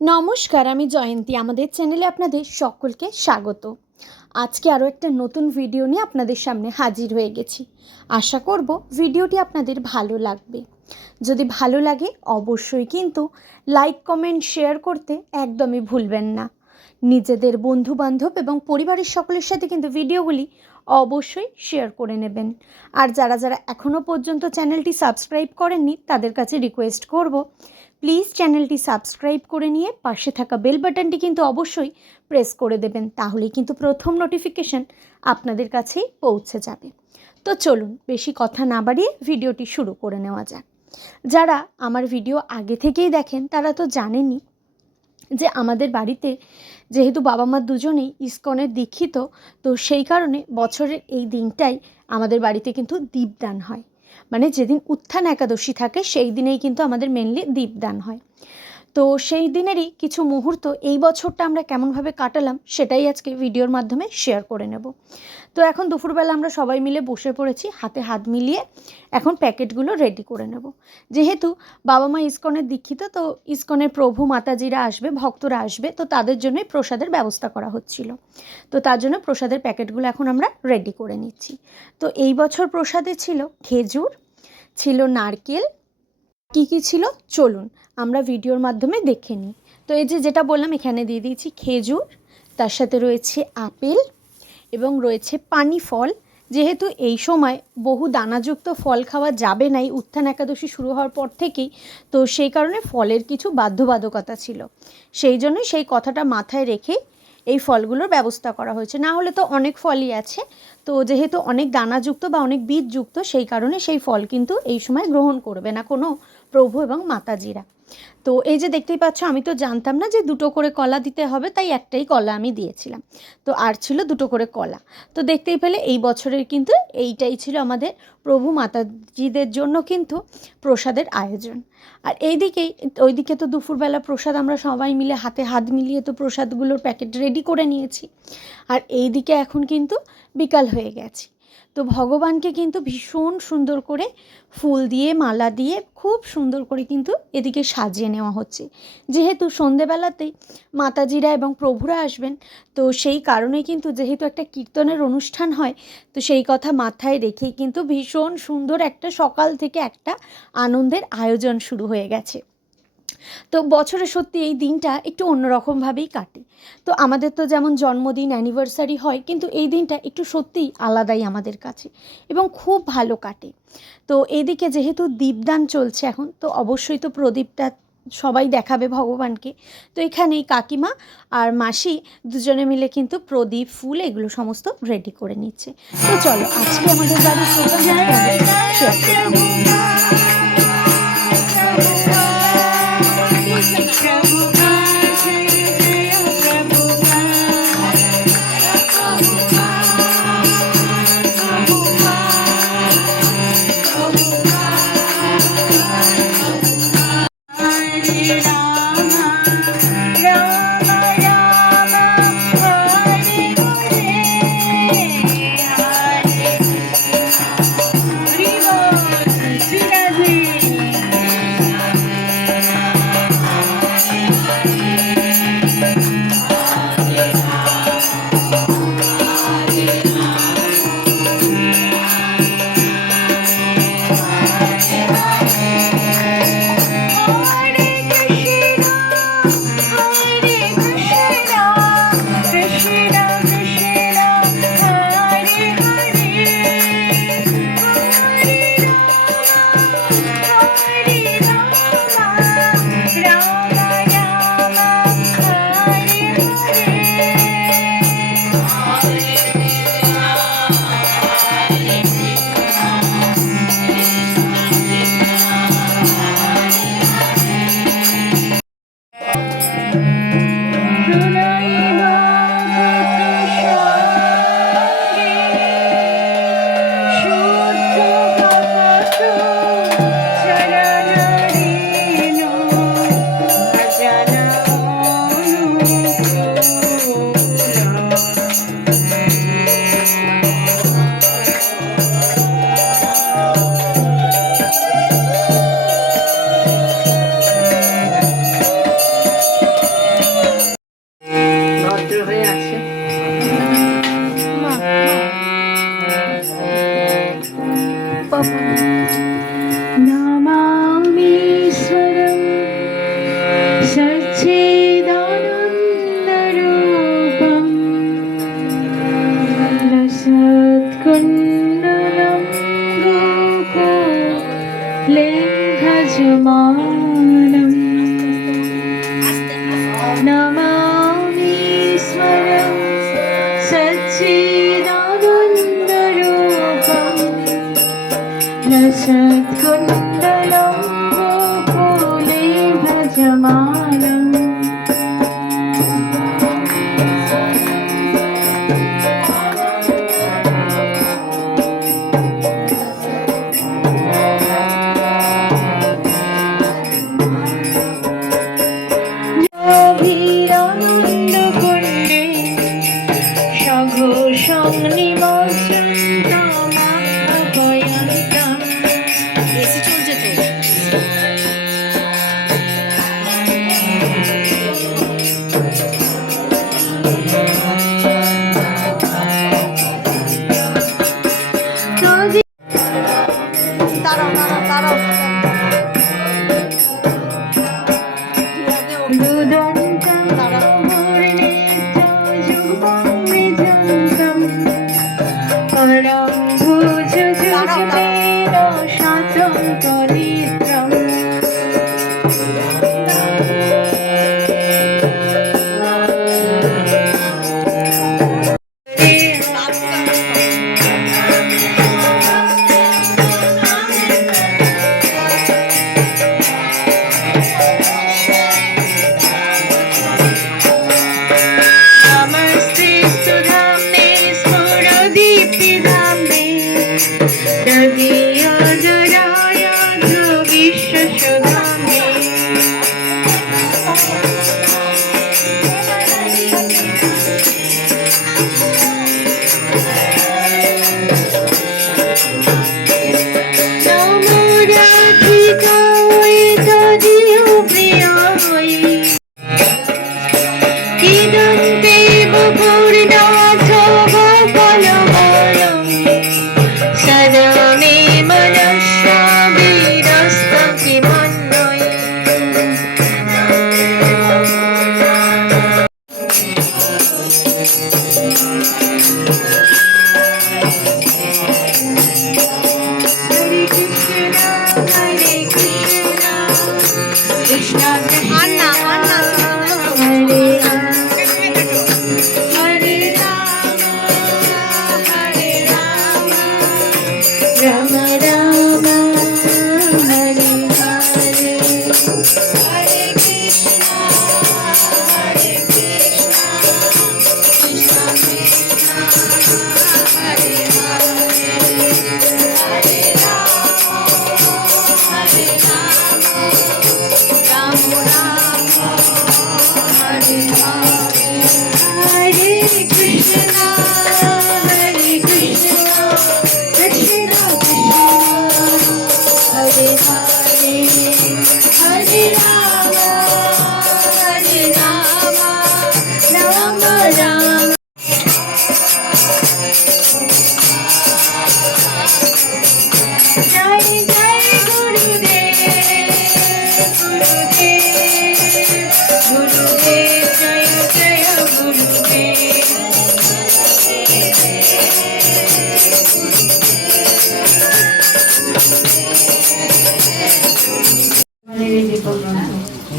নমস্কার, আমি জয়ন্তী। আমাদের চ্যানেলে আপনাদের সকলকে স্বাগত। আজকে আরও একটা নতুন ভিডিও নিয়ে আপনাদের সামনে হাজির হয়ে গেছি। আশা করব ভিডিওটি আপনাদের ভালো লাগবে। যদি ভালো লাগে, অবশ্যই কিন্তু লাইক, কমেন্ট, শেয়ার করতে একদমই ভুলবেন না। নিজেদের বন্ধু বান্ধব এবং পরিবারের সকলের সাথে কিন্তু ভিডিওগুলি অবশ্যই শেয়ার করে নেবেন। আর যারা যারা এখনও পর্যন্ত চ্যানেলটি সাবস্ক্রাইব করেননি, তাদের কাছে রিকোয়েস্ট করব প্লিজ চ্যানেলটি সাবস্ক্রাইব করে নিয়ে পাশে থাকা বেল বাটনটি কিন্তু অবশ্যই প্রেস করে দেবেন, তাহলেই কিন্তু প্রথম নোটিফিকেশান আপনাদের কাছেই পৌঁছে যাবে। তো চলুন, বেশি কথা না বাড়িয়ে ভিডিওটি শুরু করে নেওয়া যাক। যারা আমার ভিডিও আগে থেকেই দেখেন, তারা তো জানেনই যে আমাদের বাড়িতে যেহেতু বাবা মা দুজনেই ইস্কনের দীক্ষিত, তো সেই কারণে বছরের এই দিনটাই আমাদের বাড়িতে কিন্তু দীপদান হয়। মানে যেদিন উত্থান একাদশী থাকে সেই দিনেই কিন্তু আমাদের মেনলি দীপদান হয়। তো সেই দিনেরই কিছু মুহূর্ত এই বছরটা আমরা কেমনভাবে কাটালাম সেটাই আজকে ভিডিওর মাধ্যমে শেয়ার করে নেব। তো এখন দুপুরবেলা আমরা সবাই মিলে বসে পড়েছি হাতে হাত মিলিয়ে। এখন প্যাকেটগুলো রেডি করে নেব। যেহেতু বাবা মা ইস্কনের দীক্ষিত, তো ইস্কনের প্রভু মাতাজিরা আসবে, ভক্তরা আসবে, তো তাদের জন্যই প্রসাদের ব্যবস্থা করা হচ্ছিল। তো তার জন্য প্রসাদের প্যাকেটগুলো এখন আমরা রেডি করে নিচ্ছি। তো এই বছর প্রসাদে ছিল খেজুর, ছিল নারকেল কী কী ছিল? চলুন, আমরা ভিডিওর মাধ্যমে দেখে নিই। তো এই যে যেটা বললাম, এখানে দিয়ে দিয়েছি খেজুর, তার সাথে রয়েছে আপেল এবং রয়েছে পানি ফল। যেহেতু এই সময় বহু দানাযুক্ত ফল খাওয়া যাবে নাই উত্থান একাদশী শুরু হওয়ার পর থেকেই, তো সেই কারণে ফলের কিছু বাধ্যবাধকতা ছিল। সেই জন্যই সেই কথাটা মাথায় রেখে এই ফলগুলোর ব্যবস্থা করা হয়েছে। না হলে তো অনেক ফলই আছে। তো যেহেতু অনেক দানাযুক্ত বা অনেক বীজযুক্ত, সেই কারণে সেই ফল কিন্তু এই সময় গ্রহণ করবে না। কোনো প্রভু এবং মাতাজিরা। তো এই যে দেখতেই পাচ্ছ, আমি তো জানতাম না যে দুটো করে কলা দিতে হবে, তাই একটাই কলা আমি দিয়েছিলাম। তো আর ছিল দুটো করে কলা। তো দেখতেই পেলে এই বছরের কিন্তু এইটাই ছিল আমাদের প্রভু মাতাজিদের জন্য কিন্তু প্রসাদের আয়োজন। আর এইদিকেই ওইদিকে তো দুপুরবেলা প্রসাদ আমরা সবাই মিলে হাতে হাত মিলিয়ে তো প্রসাদগুলোর প্যাকেট রেডি করে নিয়েছি। আর এইদিকে এখন কিন্তু বিকাল হয়ে গেছে। তো ভগবানকে কিন্তু ভীষণ সুন্দর করে ফুল দিয়ে, মালা দিয়ে খুব সুন্দর করে কিন্তু এদিকে সাজিয়ে নেওয়া হচ্ছে। যেহেতু সন্ধেবেলাতেই মাতাজিরা এবং প্রভুরা আসবেন, তো সেই কারণে কিন্তু যেহেতু একটা কীর্তনের অনুষ্ঠান হয়, তো সেই কথা মাথায় রেখেই কিন্তু ভীষণ সুন্দর একটা সকাল থেকে একটা আনন্দের আয়োজন শুরু হয়ে গেছে। তো বছরে সত্যি এই দিনটা একটু অন্যরকমভাবেই কাটে। তো আমাদের তো যেমন জন্মদিন অ্যানিভার্সারি হয়, কিন্তু এই দিনটা একটু সত্যিই আলাদাই আমাদের কাছে এবং খুব ভালো কাটে। তো এদিকে যেহেতু দীপদান চলছে এখন, তো অবশ্যই তো প্রদীপটা সবাই দেখাবে ভগবানকে। তো এখানেই কাকিমা আর মাসি দুজনে মিলে কিন্তু প্রদীপ, ফুল এগুলো সমস্ত রেডি করে নিচ্ছে। তো চলো, আজকে আমাদের বাড়ির Okay.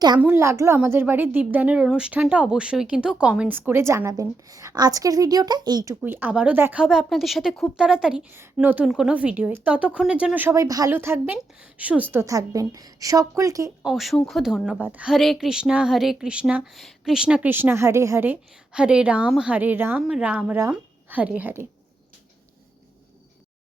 কেমন লাগল আমাদের বাড়ির দীপদানের অনুষ্ঠানটা অবশ্যই কিন্তু কমেন্টস করে জানাবেন। আজকের ভিডিওটা এইটুকুই। আবারও দেখা হবে আপনাদের সাথে খুব তাড়াতাড়ি নতুন কোনো ভিডিওয়ে। ততক্ষণের জন্য সবাই ভালো থাকবেন, সুস্থ থাকবেন। সকলকে অসংখ্য ধন্যবাদ। হরে কৃষ্ণা হরে কৃষ্ণা। কৃষ্ণা কৃষ্ণা, হরে হরে। হরে রাম হরে রাম রাম রাম, হরে হরে।